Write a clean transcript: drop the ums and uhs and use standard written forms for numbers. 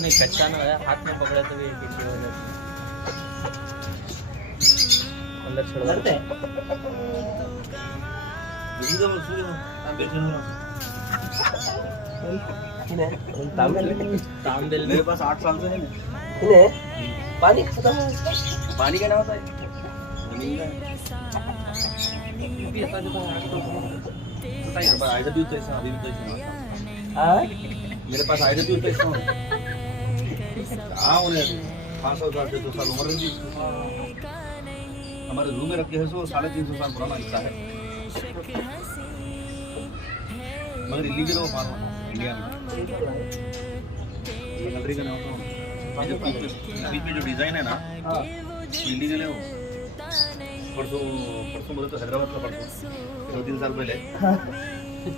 नहीं कच्चा ना है, हाथ में पकड़ा तो भी पीछे हो जाता अंदर छोड़ करते हैं तामबिल मेरे पास 8 साल से है ना। इन्हें पानी खत्म हो पानी का नाम होता है जमीन का मेरे पास आइडिया भी तो ऐसा अभी भी तो ऐसा हाँ मेरे पास आइडिया भी तो ऐसा हाँ उन्हें 500 साल से 2 साल उम्र में भी हमारे रूम में रखे हैं सो 350 साल पुराना हिस्सा है मगर इलीगल हो फार्म इंडिया में ये कंट्री का नाम तो बीच में जो डिजाइन है ना हाँ इलीगल है वो परसों परसों बोले तो हैदराबाद का परसों 2-3 साल पहले